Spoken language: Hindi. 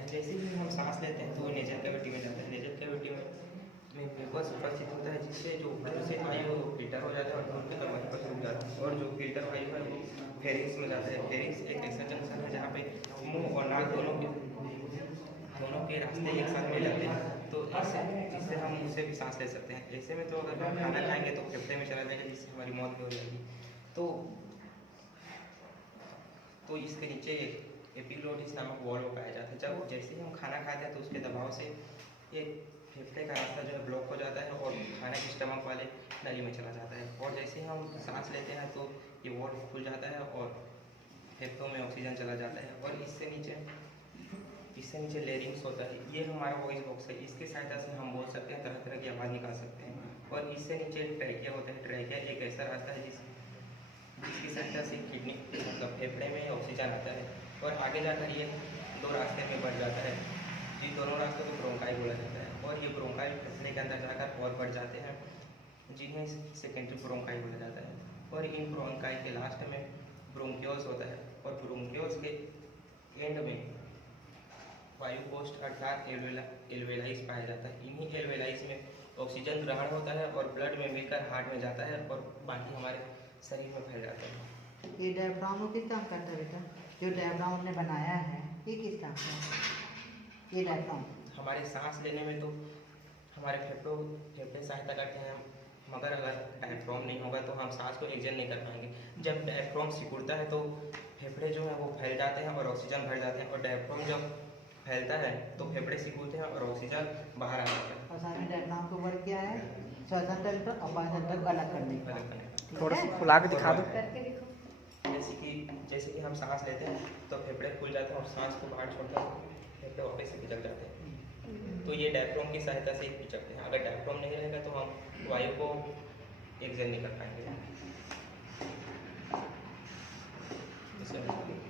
है। जैसे ही हम सांस लेते हैं तो वो नेजल कैविटी में जाता है। नेजल कैविटी में म्यूकस उपस्थित होता है, जिससे जो ऊपर से वायु फिल्टर हो जाता है और ढूंढ के वहीं पर रुक जाता है। और जो फिल्टर वायु है वो फेरिंग्स में जाता है। फेरिंग्स एक ऐसा जंक्शन है जहाँ पे मुंह और नाक दोनों के रास्ते एक साथ मिल जाते हैं, तो इससे हम उससे भी सांस ले सकते हैं। ऐसे में तो अगर हम खाना खाएंगे तो फेफड़े में चला जाएगा, जिससे हमारी मौत भी हो जाएगी। तो इसके नीचे एपिग्लोटिस नामक वॉल्व पाया जाता है। जब जैसे ही हम खाना खाते हैं तो उसके दबाव से ये फेफड़े का रास्ता जो है ब्लॉक हो जाता है और खाना की स्टमक वाले नली में चला जाता है। और जैसे ही हम सांस लेते हैं तो ये वॉल्व खुल जाता है और फेफड़ों में ऑक्सीजन चला जाता है। और इससे नीचे लेरिंग्स होता है, ये हमारा वॉइस बॉक्स है। इसकी सहायता से हम बोल सकते हैं, तरह तरह की आवाज़ निकाल सकते हैं। और इससे नीचे ट्रैकिया होता है। ट्रैकिया एक ऐसा रास्ता है जिसकी सहायता से किडनी मतलब फेफड़े में ऑक्सीजन आता है और आगे जाकर ये दो रास्ते में बढ़ जाता है। जिन दोनों रास्तों को ब्रोंकाई बोला जाता है और ये ब्रोंकाई फेफड़े के अंदर जाकर और बढ़ जाते हैं, जिन्हें सेकेंडरी ब्रोंकाई बोला जाता है। और इन ब्रोंकाई के लास्ट में ब्रोंकियोल्स होता है और ब्रोंकियोल्स के एंड में वायु पोस्ट अर्थात एल्वेलाइज पाया जाता है। इन्हीं एल्वेलाइज में ऑक्सीजन ग्रहण होता है और ब्लड में मिलकर हार्ट में जाता है और बाकी हमारे शरीर में फैल जाता है। ये डायफ्राम किस काम करता है बेटा? जो डायफ्राम हमने बनाया है ये किस काम का है? ये डायफ्राम हमारे सांस लेने में तो हमारे फेफड़े सहायता करते हैं, मगर अगर डायफ्राम नहीं होगा तो हम सांस को एक्सहेल नहीं कर पाएंगे। जब डायफ्राम सिकुड़ता है तो फेफड़े जो हैं वो फैल जाते हैं और ऑक्सीजन भर जाते हैं। और डायफ्राम जब फैलता है तो फेफड़े सिकुड़ते हैं और ऑक्सीजन बाहर आ जाता है। और सामने डायफ्राम का वर्क क्या है? श्वसन तंत्र अपान तंत्र अलग करने का। थोड़ा सा फुला के दिखा दो। करके दिखो। जैसे कि हम सांस लेते हैं तो फेफड़े खुल जाते हैं और सांस को बाहर छोड़कर फेफड़े वापस से पिचक जाते हैं। तो ये डायफ्राम की सहायता से ही पिचकते हैं। अगर डायफ्राम नहीं रहेगा तो हम वायु को एक्सहेल नहीं कर पाएंगे।